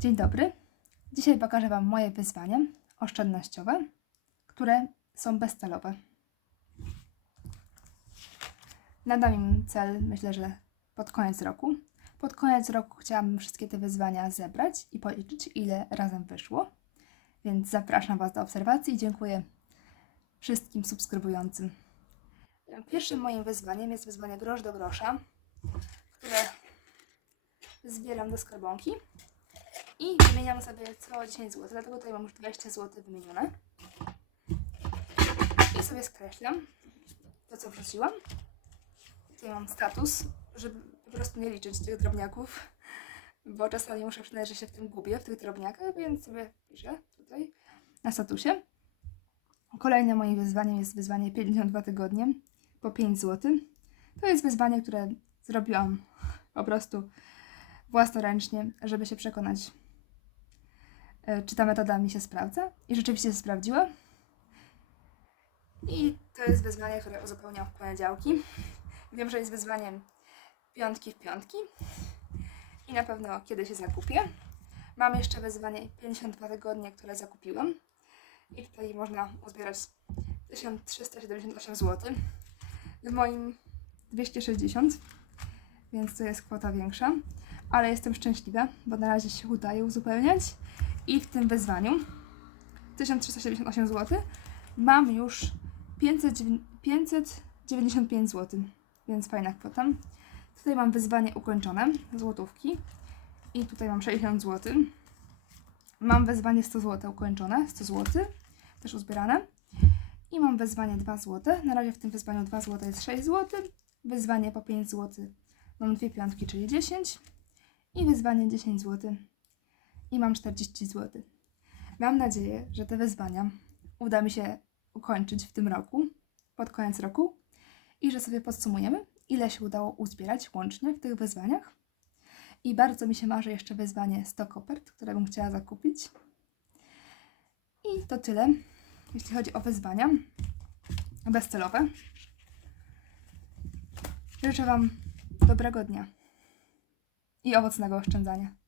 Dzień dobry. Dzisiaj pokażę Wam moje wyzwania oszczędnościowe, które są bezcelowe. Nadam im cel, myślę, że pod koniec roku. Pod koniec roku chciałabym wszystkie te wyzwania zebrać i policzyć, ile razem wyszło. Więc zapraszam Was do obserwacji i dziękuję wszystkim subskrybującym. Pierwszym moim wyzwaniem jest wyzwanie grosz do grosza, które zbieram do skarbonki i wymieniam sobie co 10 zł. Dlatego tutaj mam już 20 zł wymienione. I sobie skreślam to, co wrzuciłam. Tutaj mam status, żeby po prostu nie liczyć tych drobniaków, bo czasami muszę przyznać, że się w tym gubię, w tych drobniakach, więc sobie piszę tutaj na statusie. Kolejnym moim wyzwaniem jest wyzwanie 52 tygodnie po 5 zł. To jest wyzwanie, które zrobiłam po prostu własnoręcznie, żeby się przekonać, czy ta metoda mi się sprawdza. I rzeczywiście się sprawdziła. I to jest wyzwanie, które uzupełniam w poniedziałki. Wiem, że jest wyzwaniem piątki w piątki. I na pewno kiedyś się zakupię. Mam jeszcze wyzwanie 52 tygodnie, które zakupiłam. I tutaj można uzbierać 1378 zł. W moim 260, więc to jest kwota większa. Ale jestem szczęśliwa, bo na razie się udaje uzupełniać. I w tym wyzwaniu 1378 zł mam już 509 595 zł, więc fajna kwota. Tutaj mam wyzwanie ukończone, złotówki. I tutaj mam 60 zł. Mam wezwanie 100 zł ukończone, 100 zł, też uzbierane. I mam wezwanie 2 zł. Na razie w tym wyzwaniu 2 zł jest 6 zł. Wyzwanie po 5 zł mam dwie piątki, czyli 10. I wyzwanie 10 zł. I mam 40 zł. Mam nadzieję, że te wyzwania uda mi się ukończyć w tym roku, pod koniec roku. I że sobie podsumujemy, ile się udało uzbierać łącznie w tych wyzwaniach. I bardzo mi się marzy jeszcze wyzwanie 100 kopert, które bym chciała zakupić. I to tyle, jeśli chodzi o wyzwania bezcelowe. Życzę Wam dobrego dnia i owocnego oszczędzania.